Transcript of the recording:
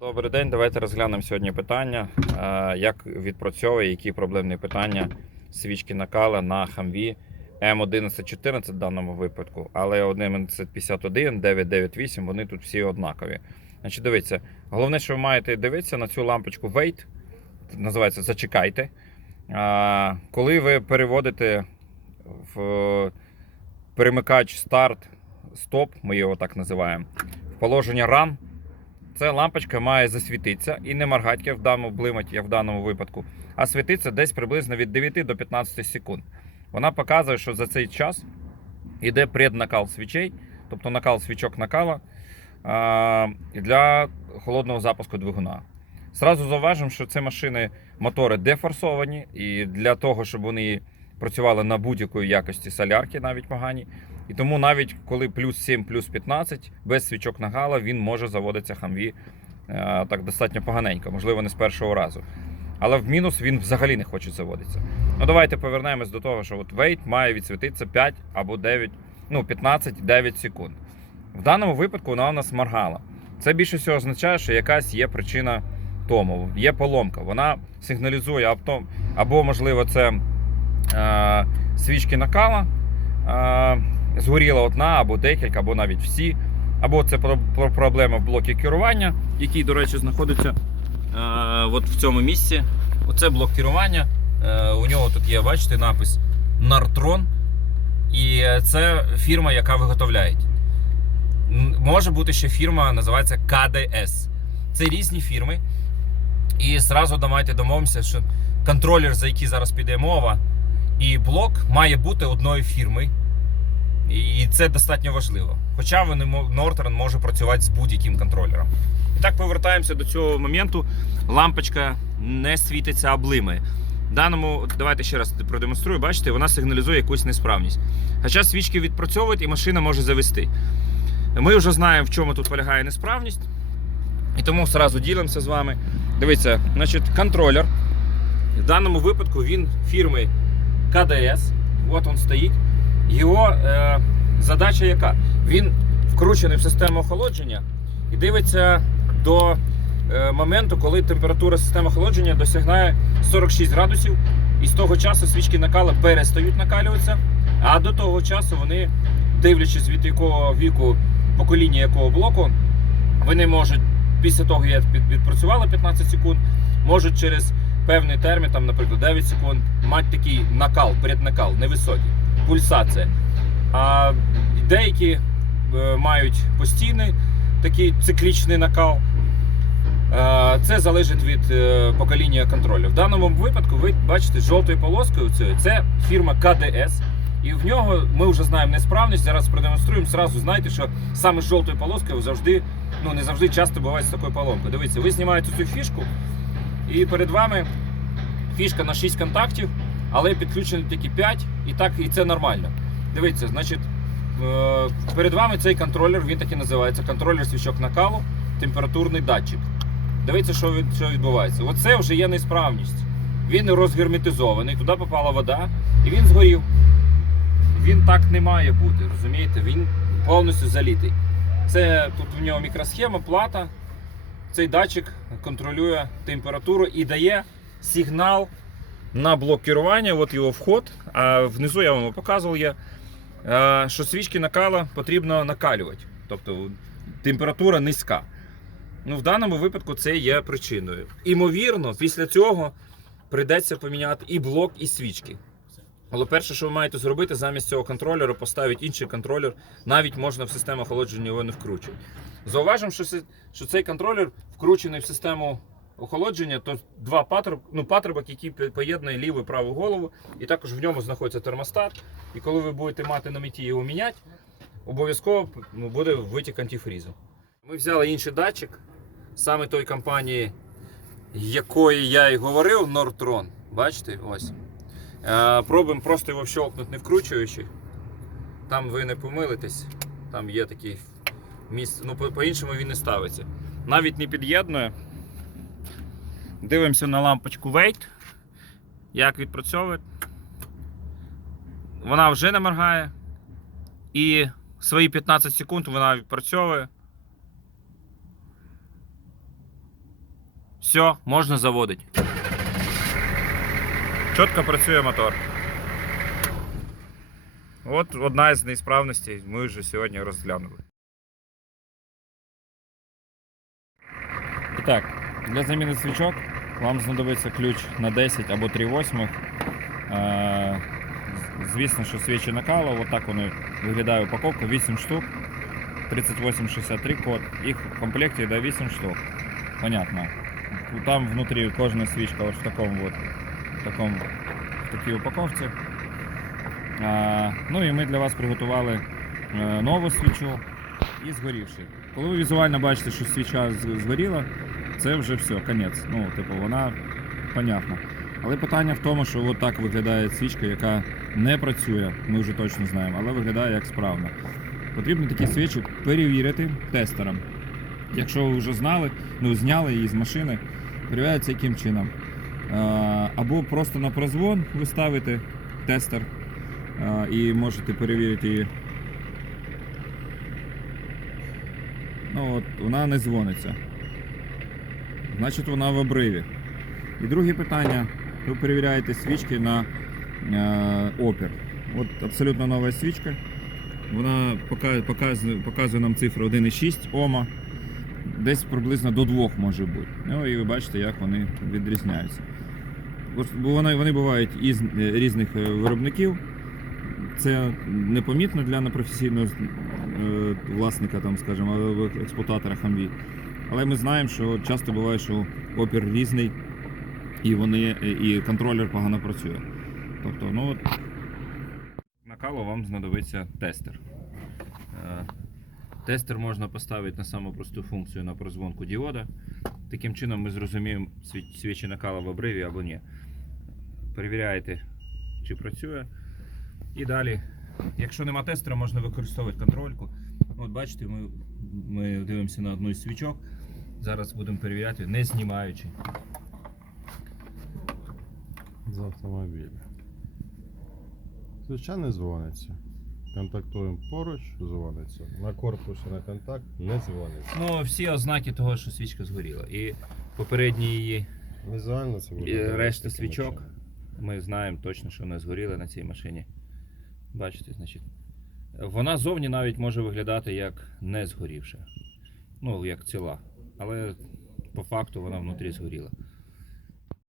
Добрий день, давайте розглянемо сьогодні питання, як відпрацьовує, які проблемні питання свічки накала на Хамві М1114 в даному випадку, але 1151, 998, вони тут всі однакові. Значить, дивіться, головне, що ви маєте дивитися на цю лампочку Wait, називається Зачекайте. Коли ви переводите в перемикач старт, стоп, ми його так називаємо, в положення Run, Ця лампочка має засвітитися і не моргати в даному блиматі в даному випадку, а світиться десь приблизно від 9 до 15 секунд. Вона показує, що за цей час йде преднакал свічей, тобто накал свічок накала для холодного запуску двигуна. Зразу зауважимо, що ці машини мотори дефорсовані, і для того, щоб вони працювали на будь-якої якості солярки, навіть погані. І тому навіть коли плюс 7, плюс 15, без свічок нагала, він може заводитися хамві е, так достатньо поганенько, можливо, не з першого разу. Але в мінус він взагалі не хоче заводитися. Ну давайте повернемось до того, що от вейт має відсвітитися 5 або 9, ну 15-9 секунд. В даному випадку вона у нас моргала. Це більше всього означає, що якась є причина тому, є поломка. Вона сигналізує авто, або, можливо, це е, свічки накала. Е, згоріла одна або декілька, або навіть всі. Або це про- про- проблема в блокі керування, який, до речі, знаходиться е, от в цьому місці. Оце блок керування. Е, у нього тут є, бачите, напис Нартрон. І це фірма, яка виготовляє. Може бути ще фірма, називається КДС. Це різні фірми. І зразу давайте домовимося, що контролер, за який зараз піде мова, і блок має бути одної фірми. І це достатньо важливо. Хоча вони мо- може працювати з будь-яким контролером. І так повертаємося до цього моменту. Лампочка не світиться, а блимає. Даному, давайте ще раз продемонструю, бачите, вона сигналізує якусь несправність. Хоча свічки відпрацьовують і машина може завести. Ми вже знаємо, в чому тут полягає несправність. І тому одразу ділимося з вами. Дивіться, значить, контролер. В даному випадку він фірми КДС. От він стоїть. Його е, задача яка? Він вкручений в систему охолодження і дивиться до е, моменту, коли температура системи охолодження досягає 46 градусів, і з того часу свічки накала перестають накалюватися, а до того часу вони, дивлячись від якого віку, покоління якого блоку, вони можуть після того, як відпрацювали 15 секунд, можуть через певний термін, там, наприклад, 9 секунд, мати такий накал, переднакал, невисокий пульсація. А деякі е, мають постійний такий циклічний накал. Е, Це залежить від е, покоління контролю. В даному випадку ви бачите жовтою полоскою цією, це фірма КДС. І в нього ми вже знаємо несправність. Зараз продемонструємо. Зразу знайте, що саме з жовтою полоскою завжди, ну не завжди часто буває з такою поломкою. Дивіться, ви знімаєте цю фішку, і перед вами фішка на 6 контактів, але підключені тільки 5, і так і це нормально. Дивіться, значить, е, перед вами цей контролер, він так і називається контролер свічок накалу, температурний датчик. Дивіться, що, що відбувається. Оце вже є несправність. Він розгерметизований, туди попала вода, і він згорів. Він так не має бути, розумієте? Він повністю залітий. Це тут в нього мікросхема, плата. Цей датчик контролює температуру і дає сигнал на блок керування, от його вход. А внизу я вам показував, є, е, що свічки накала потрібно накалювати. Тобто температура низька. Ну, в даному випадку це є причиною. Імовірно, після цього прийдеться поміняти і блок, і свічки. Але перше, що ви маєте зробити, замість цього контролера поставити інший контролер. Навіть можна в систему охолодження його не вкручувати. Зауважимо, що цей контролер вкручений в систему охолодження, то два патруб, ну, патрубок, який поєднує ліву і праву голову, і також в ньому знаходиться термостат. І коли ви будете мати на меті його міняти, обов'язково ну, буде витік антифрізу. Ми взяли інший датчик, саме той компанії, якої я і говорив, Нортрон. Бачите, ось. Е, Пробуємо просто його щелкнути, не вкручуючи. Там ви не помилитесь, там є такий місце. Ну, по-іншому він не ставиться. Навіть не під'єднує. Дивимося на лампочку Wait. Як відпрацьовує. Вона вже не моргає. І свої 15 секунд вона відпрацьовує. Все, можна заводити. Чітко працює мотор. От одна із неісправностей ми вже сьогодні розглянули. І так, для заміни свічок вам знадобиться ключ на 10 або 3 восьмих. Е, з- Звісно, що свічі накало, отак вони виглядає упаковка, 8 штук, 3863 код. Їх в комплекті йде 8 штук. Понятно. Там внутрі кожна свічка от в такому от, в такому, в такій упаковці. А, ну і ми для вас приготували е, нову свічу і згорівши. Коли ви візуально бачите, що свіча з- згоріла, це вже все, конець. Ну, типу, вона понятна. Але питання в тому, що от так виглядає свічка, яка не працює, ми вже точно знаємо, але виглядає як справна. Потрібно такі свічі перевірити тестером. Якщо ви вже знали, ну зняли її з машини, перевіряється яким чином. Або просто на прозвон ви ставите тестер і можете перевірити її. Ну от, вона не дзвониться. Значить вона в обриві. І друге питання. Ви перевіряєте свічки на е, опір. От абсолютно нова свічка. Вона показує, показує, нам цифру 1,6 Ома. Десь приблизно до 2 може бути. Ну і ви бачите, як вони відрізняються. Бо вони, вони бувають із е, різних е, виробників. Це непомітно для непрофесійного е, власника, там, скажімо, експлуататора Хамві. Але ми знаємо, що часто буває, що опір різний, і вони е, і контролер погано працює. Тобто, ну от накалу вам знадобиться тестер. Е, Тестер можна поставити на саму просту функцію на прозвонку діода. Таким чином ми зрозуміємо, свічі накала в обриві або ні. Перевіряєте, чи працює. І далі, якщо нема тестера, можна використовувати контрольку. От бачите, ми, ми дивимося на одну із свічок. Зараз будемо перевіряти, не знімаючи. з автомобіля. Звичайно, дзвониться. Контактуємо поруч, дзвониться. На корпусі на контакт не дзвониться. Ну, всі ознаки того, що свічка згоріла. І попередні її Візуально це І буде. решта свічок ми знаємо точно, що вони згоріли на цій машині. Бачите, значить. Вона зовні навіть може виглядати як не згорівша. Ну, як ціла. Але по факту вона внутрі згоріла.